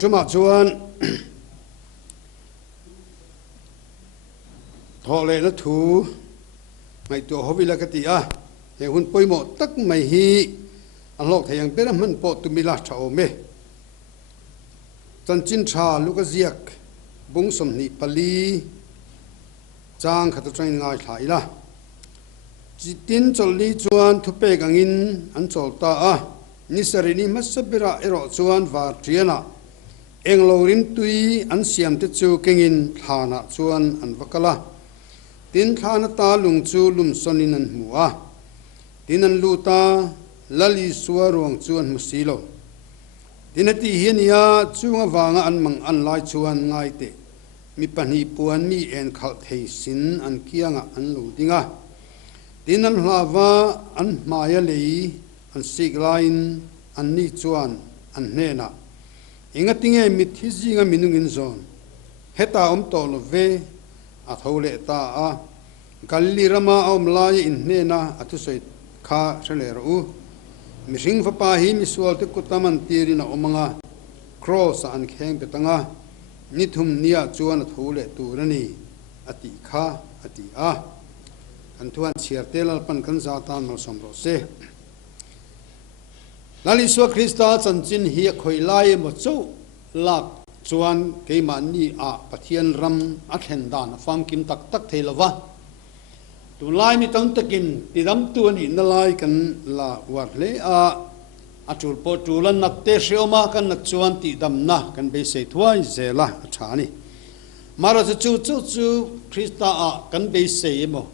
จุมาชวนทอเลยนะถูไม่ตัวเขาวิลากติอ่ะเห็นหุ่นป่วยหมดตักไม่ฮีอันโลกไทยยังเป็นมันปอตุมิลาชาวเมจันจินชาลูกเจียกบุ้งสมนิปลีจางขัดใจง่ายหลายละจิตินจลลีจวนทุเปกังอินอันจลตาอ่ะนิสรินีมัสบิระเอรอจวนวาเทียนะเองโลรินตุยอันเสียมติจูกังอินฐานะจวนอันวกละตินฐานะตาลุงจูลุมสนินันหัวตินันลูตาลลิสวรวงจวนมุสีโลตินติเฮียนียจูงวางอันมังอันลายจวนง่ายเตมีปัญหาปวนมีเอ็นขัดเทสินอันเกียงอันลูดิงะตินันลาวาอันมายลีอันสิกไลน์อันนี้จวนอันเนนะอิงติงเอมิทิจิงมินุงินซอนเฮตาโตโลเวอัทโฮเลตาอากัลลีรามาอมลายอินเนนะอัตุสอยข้าเฉลยรู้มิสิงฟปาหิมิสวลติกุตามันตีรินะอมังะครอสอันแข็งเปตังะนิทุมเนียจวนอัทโฮเลตูรนีอติข้าอติอาอันทวนเชียร์เตลปันกันซาตานมาสมรสเซลาลิสวคริสตาจันจินเฮียคอยไล่หมดสู้ลักจวนเกมันนี่อาปะเทียนรำอักเห็นดานฟังกิมตักตักเทลวะตัวไล่มีตั้งตะกินติดำตัวนี่นไล่กันละวัดเลยอาจูปจูลันนักเตะเชียวมากันนักจวนติดำนะกันไปเสียถ้วยเสละชานี่มาเราจะจูคริสตากันไปเสียมั้ง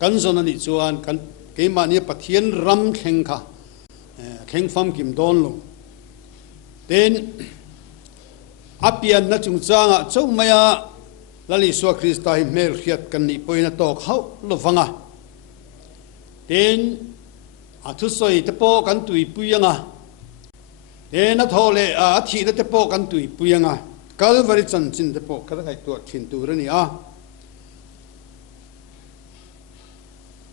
กันส่วนนี้จวนกันเกมันนี่ปะเทียนรำแข่งค่ะแข่งฟังกิมโดนลงเด่นอาเปียนนักจุงจางเจ้าไม่ลลิสวคริสต์ไอเมลเขียดกันนี่ป่วยนักตอกเขาลฟังเด่นอาทุสอยตะโปกันตุยปุยงเด่นนักทอเลอาทีนักตะโปกันตุยปุยงกัลวาริจันจินตะโปกันใครตัวขินตูรนี่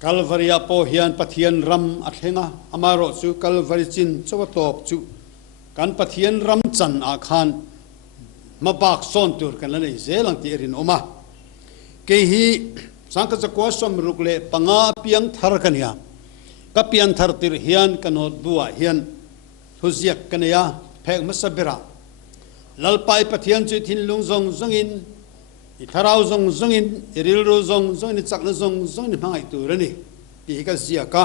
กัลวาริอาโปเฮียนปะเทียนรำอัดเฮงอามารอจูกัลวาริจินเจ้าตอบจูกันปะเทียนรำจันอาคารมาบักซ้อนตัวกันแล้วนี่เจลังตีรินออกมาเกฮีสังกัจกวาสมรุกเล่ปังอาเปียงทาร์กันยากับเปียงทาร์ติรเฮียนกันอดบัวเฮียนทุเซียกกันยาเพกมัสบิระลัลไปปะเทียนจุดหินลุงซงอินอิทาราวซงอินอิริลรูซงอินจักรซงอินพังไอตัวนี่ตีกันเสียกะ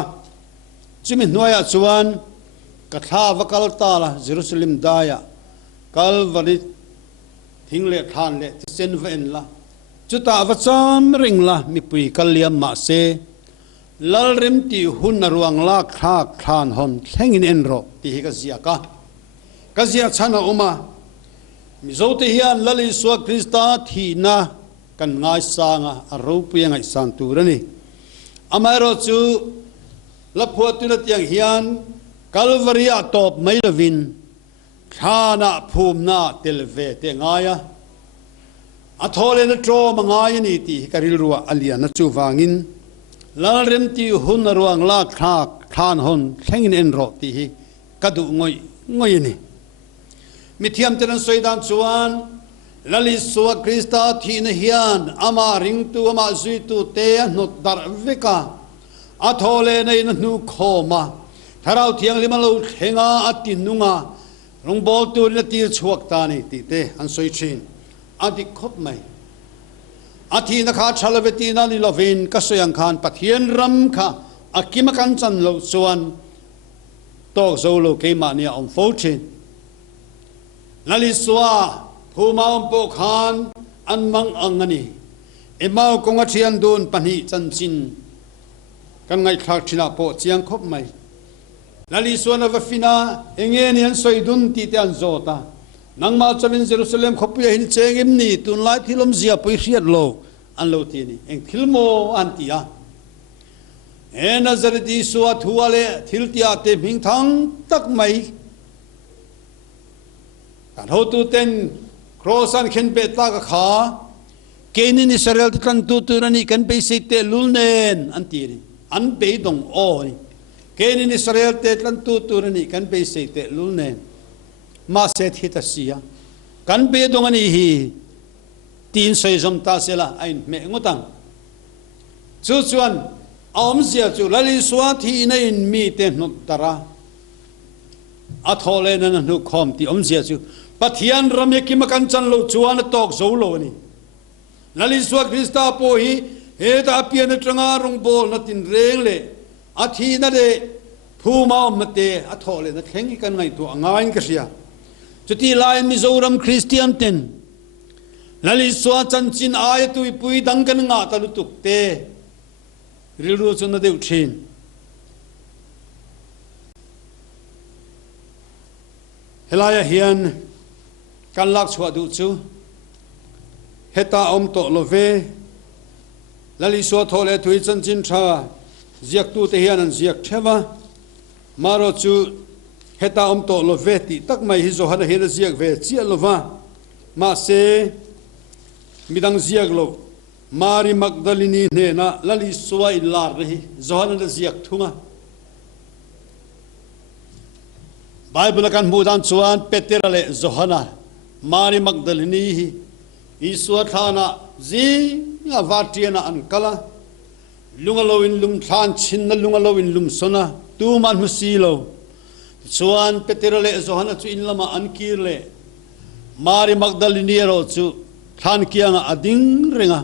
จิมินนัวยจวนกัทาวกัลตาละเยรูซาเล็มได้ยกัลวาริทิ้งเละทานเละเซนเวนละจุดตาวัชามริงละมีปุยกัลเลียมมาเซลลริมตีหุ่นรวงลากคากทานหอนแข่งอินเอ็นโรตีฮิกเซียกะกเซียชันอุมามิโซติฮิอันลลิสวคริสตาทีนะกันง่ายสางอารูปยังไงสันตูรนี่อามารจูลับหัวตุนเตียงฮิอันกัลวาริอาตอบไม่ละวินข้านะภูมินาเตลเวเตงายะอัทโอเลนโตรมังายนี่ตีการิลรัวอเลียนจูวางินลาเรมตีหุนรวงลากคากทานหนแข่งอินโรตีกระดูงอยนี่มิเทียมเตนันสวยดานจวนลลิสวคริสตาทีนเฮียนอามาริงตูอามาซุยตูเตะนดดาร์วิกาอัทโอเลนในนูโคมาถ้าเราเทียงลิมาลูเฮงาอัตินุงาลงบอลตัวนี้ตีชวกตานี่ตีเตอันสวยชินอันที่คบไหมอาทินักข่าวชาลเวตีนาลิลวินก็สยังคานปะเทียนรำค่ะอากิมกันจันโลส่วนโตโซโลเกมาเนี่ยองโฟชินนาลิสวาผู้มาองปกฮานอันมังอังนี่เอมากงอาเทียนโดนปนิจันจินกันไงคลาชินาโปเจียงคบไหมลาลิสวนอวฟินาเองเงียนสวยดุนตีเตียนโซตานังมาจวินเยรูซาเล็มขบหินเชงอิมนี่ตุนไลทิลมเสียปุยเชียดโลอันโลตีนี่เองทิลโมอันตีอะเอ็นซาริติสวะทัวเลทิลตีอาเตมิงทังตักไม่การหูตุเต็นโครสันเข็นเบตากขาเกนินอิสราเอลตันตุตุรันี่กันไปสิเตลุลเนนอันตีนี่อันเบยดงโอนี่เกนินอิสราเอลเตตันตุตุรันี่กันไปสิเตลุลเนนมาเสถิตเสีย kan be dong ani hi tin soi zom ta sela ain me ngotang chu chuan awm zia chu lali suwa thi na in mi te nu tara a thole na nu khom ti om zia chu pathian ram yakim kan chan lo chuan tok zo lo ni lali suwa krista po hi Hetah pian atanga rong bol na tin reng le a thi na de phu ma om te a thole na thengi kan ngai tu angain ka sia chuti lai mizoram christian ten lali suwa chan chin ai tu pui dang kan nga ta lu tuk te rilu chu na deu thin helaya hian kan lak chhuat du chu Hetah om to love lali suwa thole thui chan chin tha ziak tu te hian an ziak thewa maro chu Hetah om to love ti tak mai hi zo hana hena ziak ve chia lova ma se midang ziak lo Mari Magdalene ne na lali suwa ilar rehi zo hana da ziak thunga Bible kan mudan chuan Peter le Johana Mari Magdalene hi Iswa thana zi ya vatiana an kala lungalowin lum than chin na lungalowin lum sona tu man husilo chuan Peter le Johana chu in lama an kir le Mari Magdalene ro chu than kianga ading renga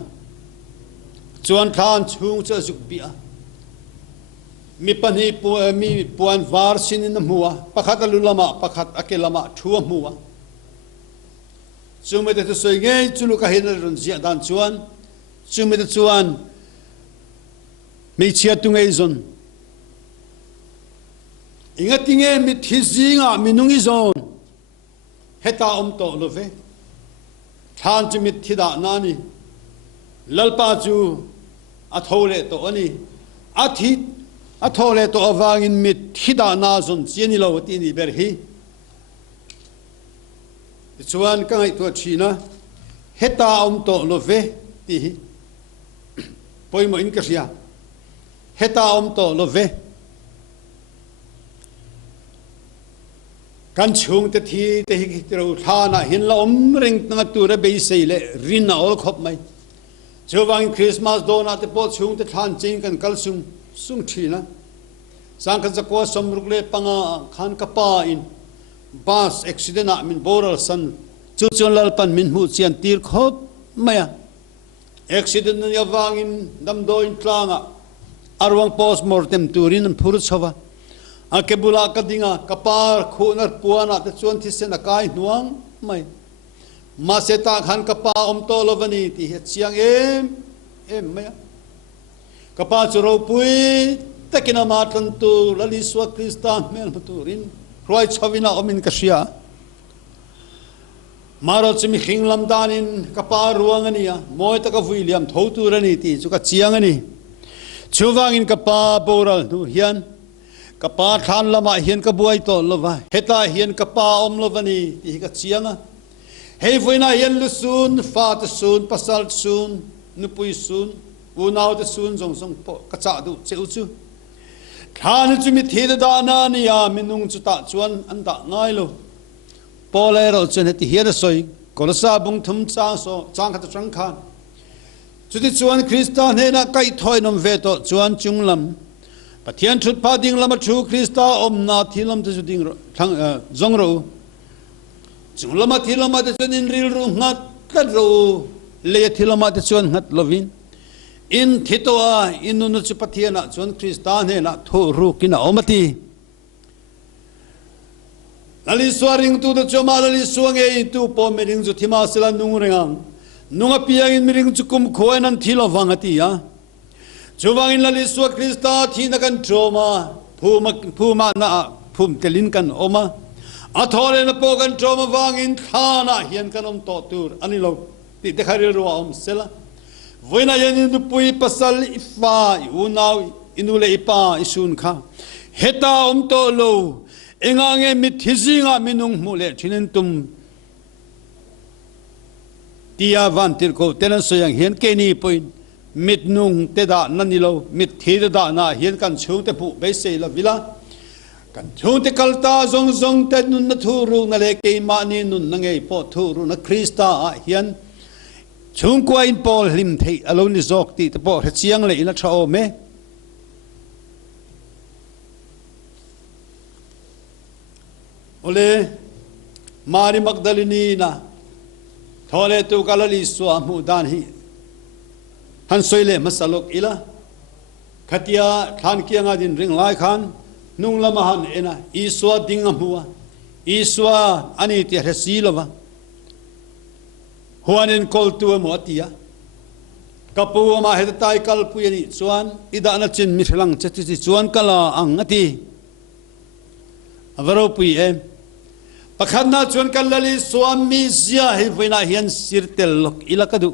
chuan than chung cha zuk bia mi pani pu mi puan var sin in muwa pakhat alulama pakhat akelama thua muwa chume te soi ngei chulu ka hin ron zia dan chuan chume te chuan mi chia tu ngei zon ingatinge mi thizinga minungi zon Hetah om to love than chu mi thida nani lalpa chu athole to ani athi athole to awangin mi thida na zon chiani lo ti ni ber hi chuan ka ngai to thina Hetah om to love ti hi poimo in ka ria Hetah om to love kan chung te thi te hi ro thana hin la om reng na tu ra be sei le rin na ol khop mai chowang Christmas do na te po chung te than ching kan kal sung thina sang kan zakwa somruk le panga khan ka pa in bus accident a min boral san chu chon lalpan min hu chian tir khop maya accident na yawangin dam do in tlanga arwang post mortem turin phur chawa akebula kadinga kapar khonar puana te chon thi sena kai nuang mai ma seta khan kapa om to lovani ti chiang em maya kapa churo pui takina matan tu lali swa krista mel turin roi chawina omin kasia maro chimi khinglam danin kapa ruangania moi taka William thoturani ti chuka chiangani chuwangin kapa boral tu hian kapa than lama hian ka buai to lova Hetah hian kapa om lovani ti ka chianga hei voina hian lusun fa te sun pasal sun nupui sun unau te sun zong po ka cha du cheu chu than chu mi thida da na ni ya minung chu ta chuan an da ngai lo polero chen ti hian soi kolsa bung thum cha so chang kha chang khan chuti chuan Krista ne na kai thoi nom ve to chuan chunglam Pathian thut pa ding lama thu Krista om na thilam te ding thang zong ro chunglama thilama te chuan in ril ru ngat ka ro le thilama te chuan ngat lovin in thitoa inunu chu Pathiana chuan Krista ne na tho ru kina omati lali swaring tu to choma lali suange tu po mering chu thima sela nung rengang nunga piang in mering chu kum khoan an thilo wangati ya chuwangin lali swa Krista thina kan troma phuma na phum telin kan oma athole na po kan troma wangin thana hian kan om to tur anilo ti dekhari ro om sela voina yanin pui pasal ifa unau inule ipa isun kha Hetah om to lo engange mit hizinga minung mule thinen tum tia van tir ko tenan soyang hian ke ni point mit nung te da nanilo mit thida da na hian kan chung te pu be sei la vila kan thung te kalta zong zong te nun na thuru na le ke ma ni nun na ngei po thuru na Krista a hian chung kwa in pol hlim thei alo ni zok ti te po he chiang le ina thao me ole Mari Magdalene na thole tu kalali swa mu dan hi han soile masalok ila khatia than kianga din ring lai khan nung lamahan ena iswa dinga huwa iswa ani ti resilova huanin kol tu mo atia kapu ma hetai kalpu yani chuan ida na chin mi thlang chati chuan kala ang ati avaro pui em pakhanna chuan kalali swami zia hi voina hian sirtel lok ilakadu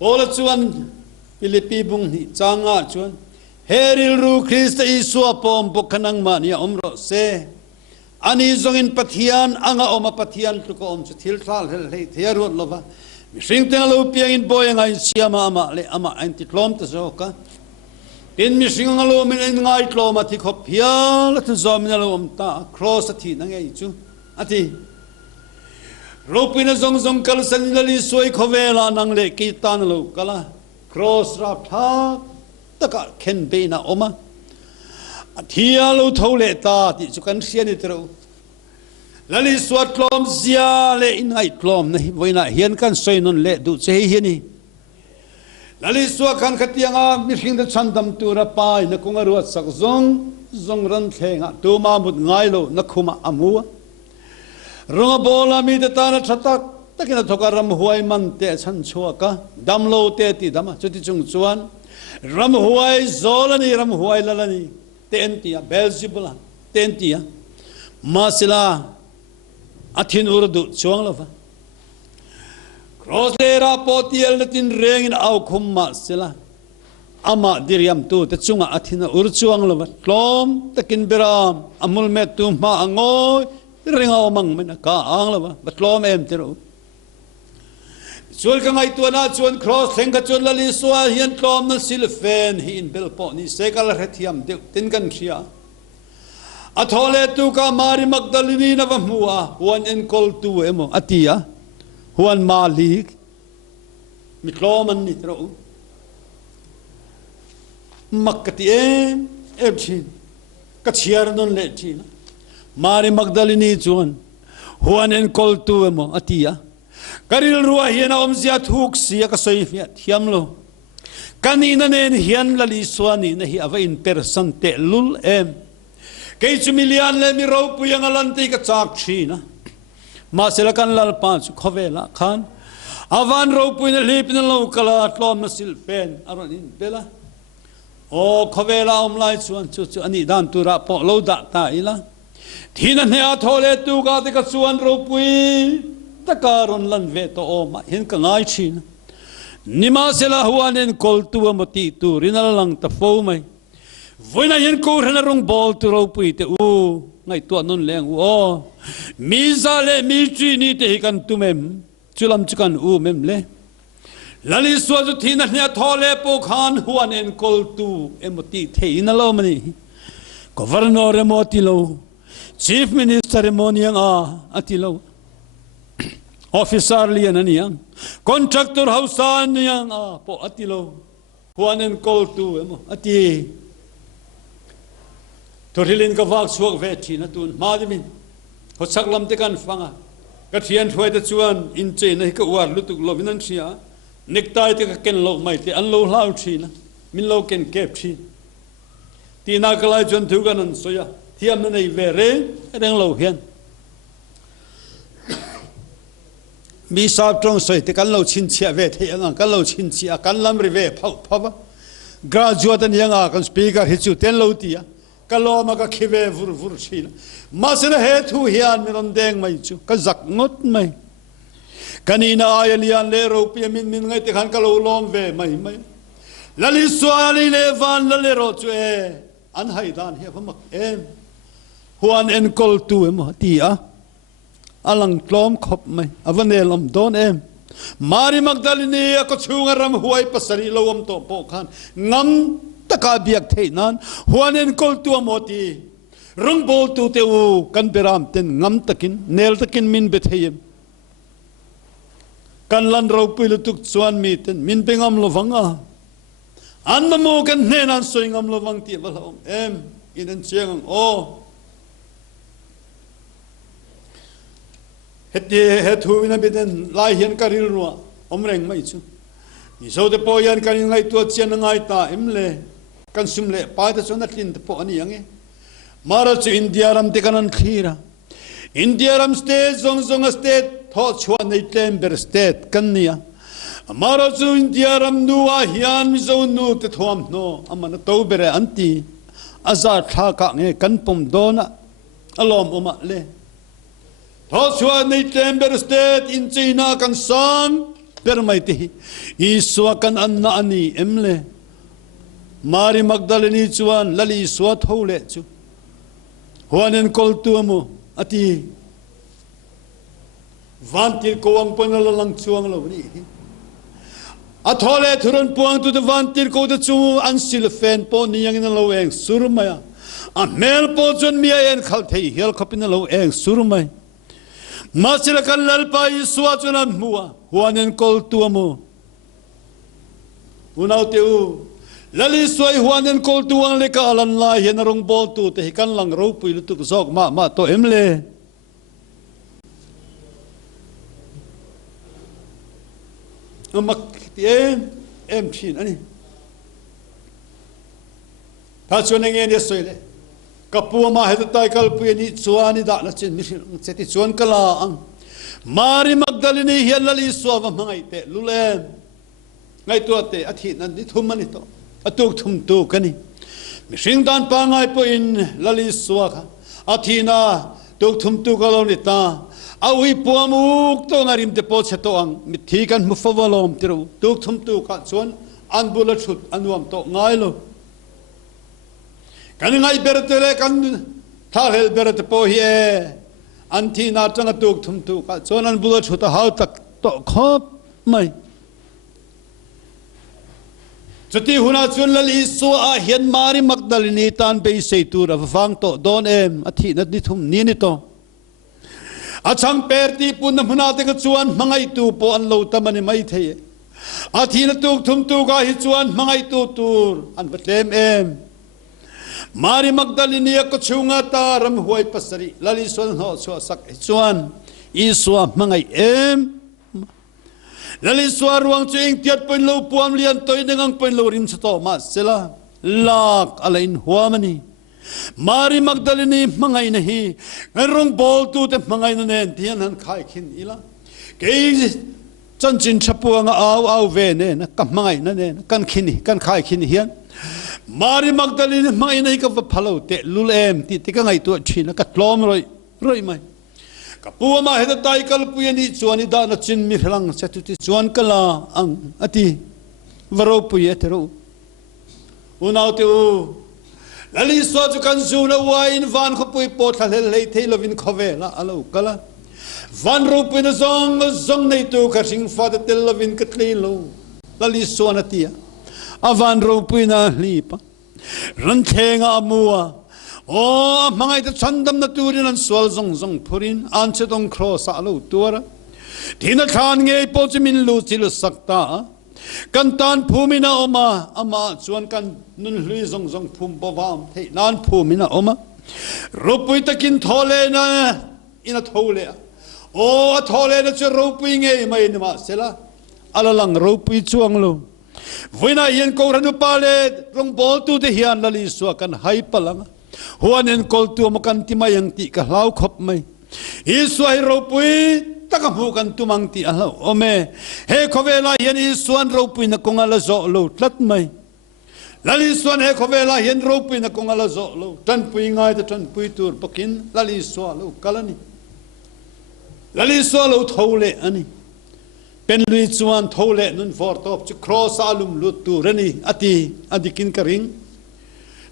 ola chuan Pilipi bung ni changa chuan heril ru Krista iswa pom bokhanang ma nia omro se ani zongin Pathian anga oma Pathian tu ko om thil thal hel hei thiarut lova mi sing teng lo piang in boy ngai siama ama le ama anti klom ta zoka tin mi sing ngalo min ngai klom ati khop hial tu zom na lo om ta cross ati na ngei chu ati ropina zong zong kal san lali soi khovela nang le ki tan lo kala cross rap tha taka khen be na oma athia lo thole ta ti chu kan sian ni tro lali swat klom zia le in ai klom na voina hian kan soi non le du che hi ni lali swa kan khatianga mi hring da chandam tu ra pai na kunga ruat sak zong zong ran thenga tu ma mut ngai lo na khuma amu ronga bola mi ta na thatak takina thokaram huai man te chan chua ka damlo te ti dama chuti chung chuan ram huai zolani ram huai lalani tentia belzibula tentia masila athin urdu chuang lova crossera potiel tin reng in au khumma sila ama diriam tu te chunga athina ur chuang lova tlom takin beram amul me tu ma angoi renga omang mena ka ang lova batlom em tero chuan ka ngai tu na chuan cross thenga chuan lali swa hian tlom na silfen hi in belpo ni sekal rethiam de tin kan thia athole tu ka Mari Magdalene na vamua huan en kol tu emo atia huan malik mitloman ni tro makati ebchin kachiar non le chin Mari Magdalene chuan huan en kol tu emo atia karil ruwa hian om zia thuk sia ka soi fiat hiamlo kanina nen hian lali swani na hi ava in person te lul em kei chu milian le mi ro puyang alanti ka chak thina ma selakan lalpan chu khovela khan avan ro puina lipin lo kala tlom na silfen aron in bela o khovela omlai chuan chu ani dan tura po lo da ta ila thina ne a thole tu ga te ka chuan ro pui takaron lan ve to oma hin ka ngai thin nima sela huanen kol tu amoti tu rinal lang ta fo mai voina yen ko rena rong bol tu ro pui te u ngai to non leng o mi za le mi chi ni te kan tu mem chulam chukan u mem le lali swa ju thina ne thole po khan huanen kol tu emoti the in lo mani governor emoti lo chief minister emoniang a ati lo officer lian aniang contractor house aniang po atilo huanen kol tu emo ati torilin ka wak suak ve thina tun madimin ho saklam te kan fanga ka thian thoi te chuan in che nei ka war lutuk lominan thia nektai te ka ken lo mai te an lo hlau thina min lo ken kep thi ti na kalai chon thu kan an soya thiam na nei ve reng lo hian mi sab trong soi te kan lo chin chia ve the anga kan lo chin chia kan lam ri ve phau graduate an yanga kan speaker hi chu ten lo tia kalo ma ka khive vur china masena he thu hian mi ron deng mai chu ka zak ngot mai kanina ayalian le ro pi min ngai te khan kalo lom ve mai lali swali le van le ro chu e an hai dan he phamak em huan en kol tu em tia alang klom khop mai avanel om don em Mari Magdalene ko chunga ram huai pasari lo om to po khan ngam taka biak thei nan huanen kol tu moti rung bol tu te u kan beram ten ngam takin nel takin min be theim kan lan ro pui tuk chuan mi ten min bengam lovanga an mo kan nenan soingam lovang ti balom em in chiang o Hethu ina biden lai hian karil ruwa omreng mai chu ni so de po yan kan ngai tu chian ngai ta emle kan sumle pa ta chona tlin te po ani ange mara chu india ram te kanan khira india ram state zong state tho chua nei tember state kan nia mara chu india ram nuwa hian mi zo nu te thom no amana to bere anti azar tha ka nge kan pom dona alom uma le Thoswa nei tember state in China kan sang permaiti iswa kan anna ani emle Mari Magdalene chuan lali swat hole chu huanen kol tuamo ati vantil ko ang panalalang chuang lo ni athole thurun puang tu de vantil ko de chu ansil fen po niyang in lo eng surmaya a mel po chun mi en khal thei hel khopin lo eng surmai Masila kan lalpai suachunan mua huanen kol tuamo unaw teu lali suai huanen kol tuang le ka alan lai hen rong bol tu te kan lang ro pui lu tu sok ma to emle amak em chin ani ta chuneng en yesoile kapua ma Hetah kalpui ni chuani da na chin mi cheti chuan kala ang Mari Magdalene hian lali suwa mangai te lulem ngai tu te athi nan ni thum ani to atuk thum tu kani mi sing dan pa ngai po in lali suwa kha athina tuk thum tu ka lo ni ta awi puamuk to ngarim te po che to ang mi thi kan mu fawalom tiru tuk thum tu ka chuan an bula thut anuam to ngai lo kan ngai bertele kan thal berte po hi anti na changa tuk thum tu ka chonan bula chuta hau tak to khop mai chuti huna chun lali su a hian Mari Magdalene tan be sei tur avang to don em athi na ni thum ni to achang perti pun huna te ka chuan mangai tu po an lo tamani mai thei athi na tuk thum tu ka hi chuan mangai tu tur an batlem em Mari Magdalene ko chunga ta ram huai pasari lali son ho so sak chuan iswa mangai em lali swa ruang chuing tiat pon lo puam lian toy nengang pon lo rim sa to ma sela lak alain huamani Mari Magdalene mangai na hi ngarong bol tu te mangai na nen tian han khai khin ila ke chan chin chapuanga aw ve ne na ka mangai na ne kan khini kan khai khin hian Mari Magdalene mai nei ka phalo te lulem ti ka ngai tu thina ka tlom roi mai ka puwa ma Hetah kalpui ni chuani da na chin mi hlang se tu ti chuan kala ang ati varo pui etero unaw te u lali so chu kan zu na wain van kho pui po thal le thei lovin khovela alo kala van ro pui na zong nei tu ka sing fa de tel lovin ka tlelo lali so na tia avan ro pui na lipa ran thenga mua o mangai ta chandam na turin an swal zong phurin an che dong cross alo tura thina khan ngei po chimin lu chil sakta kan tan phumina oma ama chuan kan nun hlui zong phum bawam thei nan phumina oma ro pui takin thole na ina thole o thole na che ro pui ngei mai ni ma sela alalang ro pui chuang lo Vina yen ko ranu pale rong bol tu de hian lali so kan hai palang huanen kol tu makan ti mayang ti ka lau khop mai iswai ro pui taka hu kan tu mang ti alo ome he khovela yen iswan ro pui na kongala zo lo tlat mai lali swan he khovela yen ro pui na kongala zo lo tan pui ngai ta tan pui tur pakin lali so lo kalani lali so lo thole ani pen lui chuan thole nun for top chu cross alum lut tu rani ati kin karing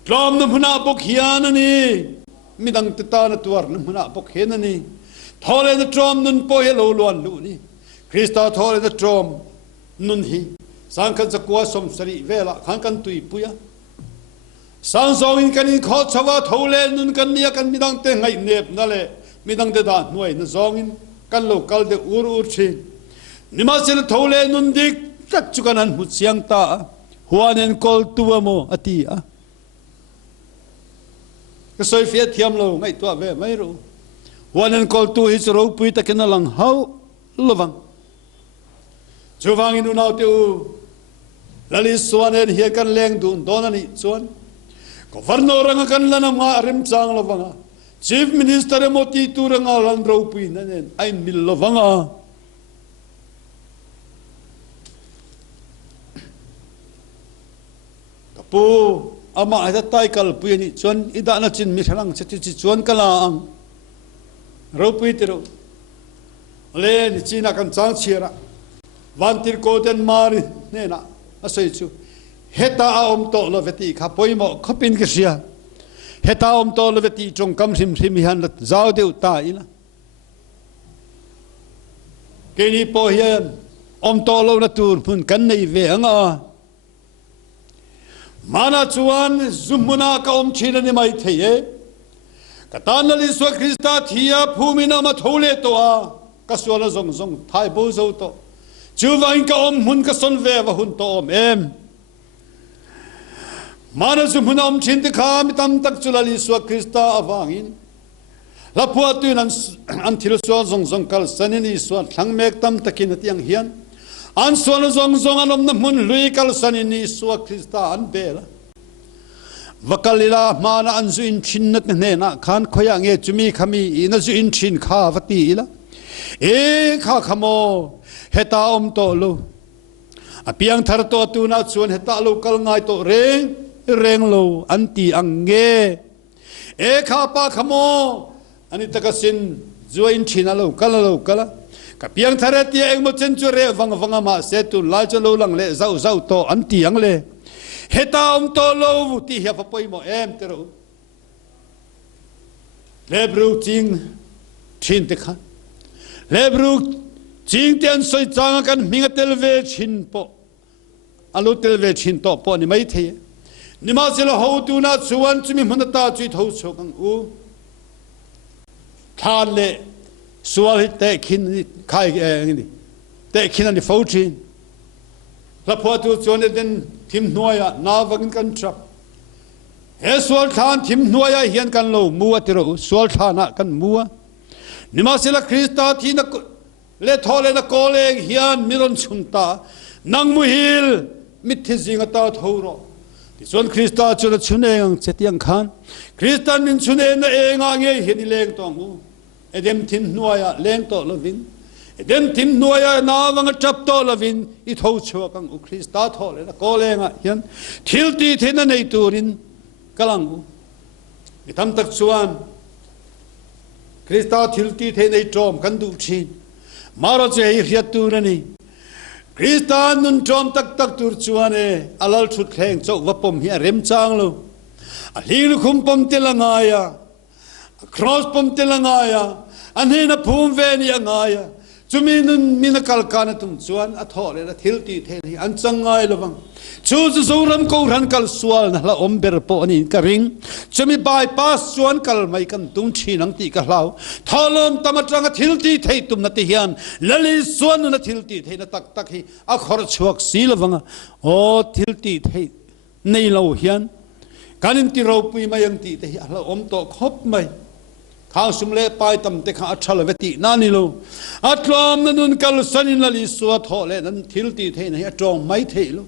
tlom na huna bok hian ani midang ta na tuar na huna bok hen ani thole na trom nun po he lo luan lu ni Krista thole na trom nun hi sangkan sa kwa som sari vela khan kan tui puya sang song in kan in kho chawa thole nun kan nia kan midang te ngai nep na le midang de da nuai na zong in kan lo kal de ur chi nima sil thole nun dik tak chukan an mu chiang ta huanen kol tuwa mo ati a ka soi fiat thiam lo ngai to ve mai ro huanen kol tu hi ro pui ta ken lang hau lovang chuwang in unau te u lali suanen hi kan leng dun donani chuan governor ang kan lana ma rim chang lovanga chief minister moti turanga lan ro pui nanen ai mil lovanga kapu ama ada tai kal pui ni chuan ida na chin mi thalang chati chi chuan kala ang ro pui te ro le ni china kan chang chira vantir ko den mari ne na asoi chu Hetah to lo veti kha poimo khopin ke sia Hetah to lo veti trong kam sim han lat zau deu ta ila ke ni po hian to lo na tur phun kan nei ve anga mana chuan zumuna ka china ni mai theye ka tan li so krista thia phumina ma thole to a ka suala zong zong thai bo zo to chuwain ka hun ka son ve wa hun to em mana zumuna chin te kha mi tam tak chulali so krista awangin la phua tu an thil so zong zong kal sanini so thlang mek tam takin atiang hian an so zong zong anom na mun lui kal sanini so krista an bela wakalila mana an zu in chin nat ne na khan khoya nge chumi khami ina zu in chin kha vati ila e kha khamo Hetah to lo apiang thar to tu na chuan Hetah lo kal ngai to reng lo anti ange e kha pa khamo ani takasin join china lo kala ka piang thare ti eng mo chen chu re wang ma se tu la cho lo lang le zau to anti ang le Hetah to lo ti hia pa poi mo em te ro le bru ting chin te kha le bru ching tian soi chang kan minga telve chin po alu telve chin to po ni mai the ni ma sel ho tu na chuan chumi mun ta chui tho cho kang u than le sual te khin khai ni te khin ani fo chin la po tu chuan den thim noya na wang kan trap he sual than thim noya hian kan lo mu atiro sual thana kan muwa ni ma sel krista thi na le thole na koleng hian miron chunta nang muhil mithi zinga ta thoro ti chon krista chuna chuneng chetiang khan kristan min chune na enga nge hini leng tongu edem tin nuaya leng to lovin edem tin nuaya na wang chap to lovin I tho chwa kang u krista thole na kolenga hian thilti thena nei turin kalangu itam tak chuan krista thilti the nei trom kan du chin maro che hiat turani kristan nun trom tak tur chuane alal thut thleng chau wapom hi rem chang lo a hling khum pom telangaya cross pom telangaya anhena phum ve ni angaya chuminun minakal kana tum chuan a thole la thilti the ni an changai lowang chu chu zoram ko ran kal sual na la omber po ni ka ring chumi bypass chuan kal mai kan tung chinang ti ka hlau tholom tamatranga thilti thei tum na ti hian lali suan na thilti thei na tak hi a khor chuak silawanga o thilti thei nei lo hian kanin ti ro pui mayang ti te hi ala om to khop mai khang sumle pai tam te kha athal veti nani lo atlom nanun kal sanin lali suwa thole nan thilti thei na hi atong mai thei lo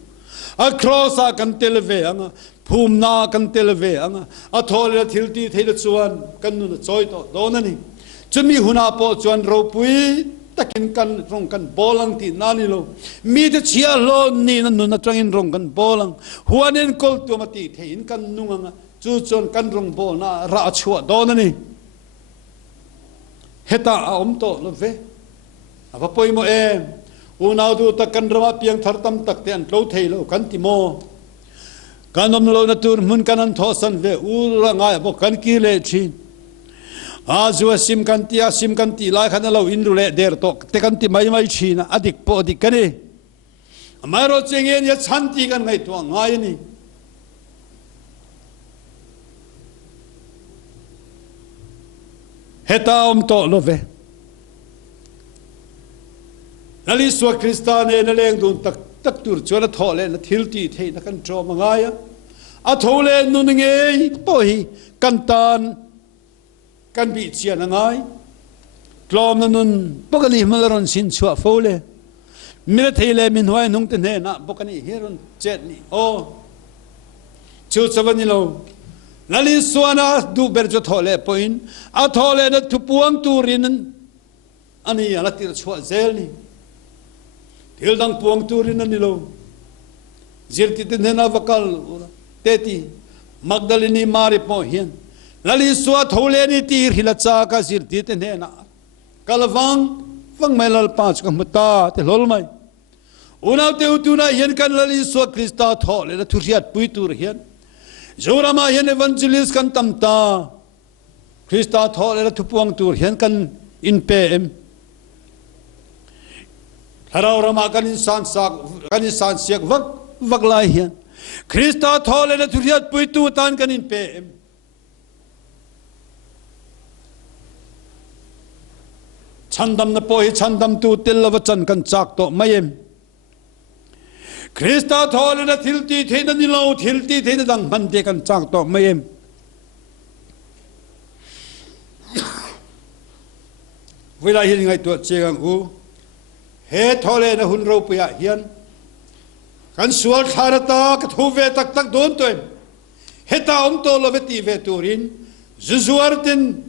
a crossa kan telve anga phumna kan telve anga a thole thilti thei na chuan kan nu na choi to donani chumi huna po chuan ro pui takin kan rong kan bolang ti nani lo mi te chia lo ni na nu na trangin rong kan bolang huanin kol tu ma ti thein kan nunganga chu chon kan rong bol na ra chua donani Hetah to lo ve ava poi mo em unau du ta kan rama piang thar tam tak te an tlo thei lo kan ti mo kanom lo na tur mun kan an thosan ve u ra nga bo kan ki le chin a zu sim kan ti lai khan lo in le der to te kan ti mai china adik po dik kani amaro chengen ya chanti kan ngai to ngai ni Hetah to love Nali swa Kristane na leng dun tak tur chuan thole na thilti thei na kan tro mangaya a thole nu ngei pohi kantan kan bi chian angai tlom na nun pokani malaron sin chua fole mira theile min hoi nung te ne na pokani heron chet ni o chu chawani lo nali swana du ber jo thole poin a thole na thupuang turin ani ala tir chua zel ni Hildang puang turin na nilo. Zirti tinena vakal teti Magdalene mari po hiyan. Lali suat hole ni tir hilatsa ka zirti tinena. Kalawang fang may lalpan sa kamuta te lolmay. Unaw te utuna hiyan kan lali suat Krista thole na turiyat puitur hiyan. Zurama hiyan evangelist kan tamta. Krista thole na tupuang tur hiyan kan in PM. Haraw rama kan insan siyak wag lai hiyan. Krista thole na turiyat puitu tan kan in PM. Chandam na pohi chandam tu tilawachan kan chak to mayem. Krista thole na thilti the na nilaw thilti the na dang bande kan chak to mayem. Wila hiling ay tuat sigang u. He thole na hunro puya hiyan. Kan sual tharata kat huve tak don toem. Hetah to loveti ve turin. Zuzuartin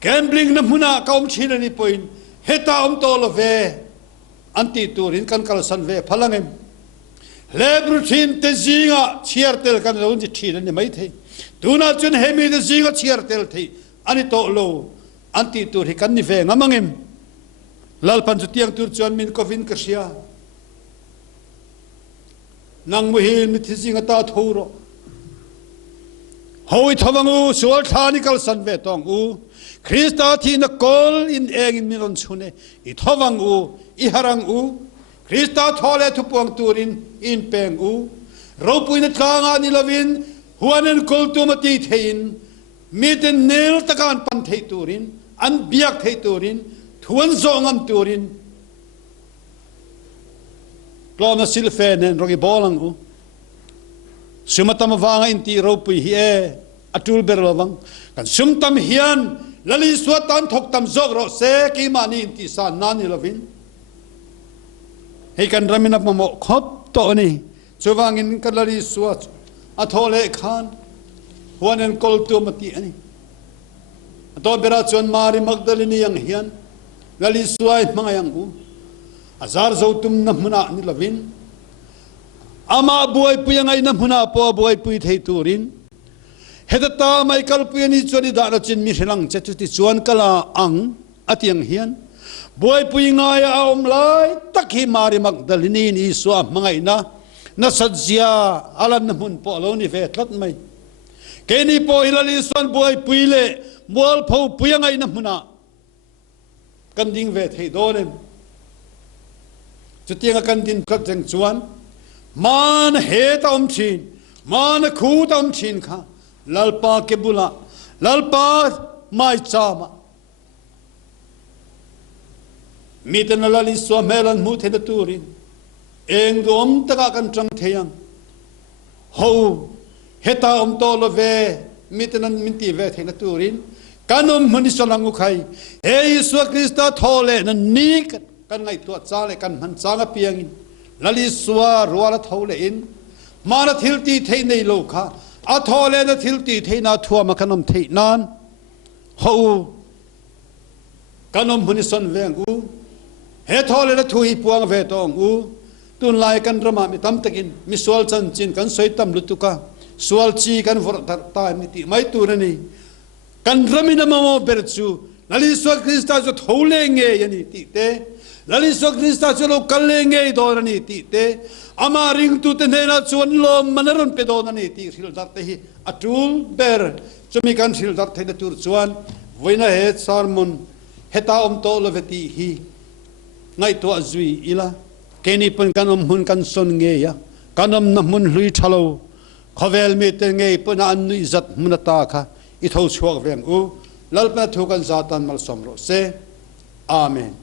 gambling na muna kaum china ni poin. Hetah to love anti turin kan kalasan ve palangem. Lebrutin te zinga chiartel kan lonji china ni mai the. Tuna chun hemi te zinga chiartel the. Ani to lo anti tur kan ni ve ngamangem. Lalpan tiang tur chuan min kovin kasia. Nang muhil mit zinga ta thoro. Hoi thawangu sual thanikal sanve tong u. Krista thi na kol in eng in minon chune. I thawangu I harang u. Krista thole thupuang turin in peng u. Ropui na tlanga ni lavin huanen kol tumati thein. Miten nil takan pan thei turin. An biak thei turin. Thuan zongam turin. Klona silfenen rogi bolang u. Sumatam vanga inti ropui hi atul berlawang. Kan sumtam hian lali suatan thoktam zogro se ki mani inti sa nani lovin. Hei kan raminap mamo khop to ni. Chuwangin kan lali suat athole khan huanen kol tu mati ani. Ato bera chuan mari Magdalene yang hian lali suai mangayang u. Azar zautum na muna ni lavin. Ama buhay puyangay na muna po buhay puy thay turin. Hetah may kalpuyan ni chuan idara chin misilang chetuti chuan kala ang at yang hiyan. Buhay puyangay awmlay takhi mari Magdalene ni iswa mga ina na sadya alam na mun po alo ni vetlat may. Kini po hilalisan buhay puyle mual po puyangay na muna. Kanding vet hey donem. Chutiang kandin kateng chuan. Man Hetah chin, man khut chin kha. Lalpa ke bula, lalpa mai chama. Miten lali swa melan mut he turin. Eng dom taka kan trang theyang. Ho Hetah to lo ve miten minti ve the turin. Kanom munisolangu khai. He Yesu Krista thole na nik kan ngai tu chale kan man changa piangin. Lali swa ruala thole in. Mana thilti thei nei lo kha. A thole na thilti thei na thua makanom thei nan. Ho kanom munison veng u. He thole na thui puang ve tong u. Tun lai kan rama mi tam takin mi sual chan chin kan soitam lutuka. Sual chi kan vor ta mi ti mai tu ni. Kan ramina mamo berchu. Lali swa Krista jo thole ngei yani ti te. Lali swa Krista jo lo kalle ngei do ni ti te. Ama ring tu te na chuan lo manaron pe do ni ti sil dar te hi atul ber chumi kan sil dar the na tur chuan voina he sermon Hetah to lo veti hi ngai to azui ila keni pun kanom hun kan son nge ya kanom na mun hlui thalo khovel me te nge puna an izat munata kha I tho chuak veng u lalpan thukan zatan malsawm ro se amen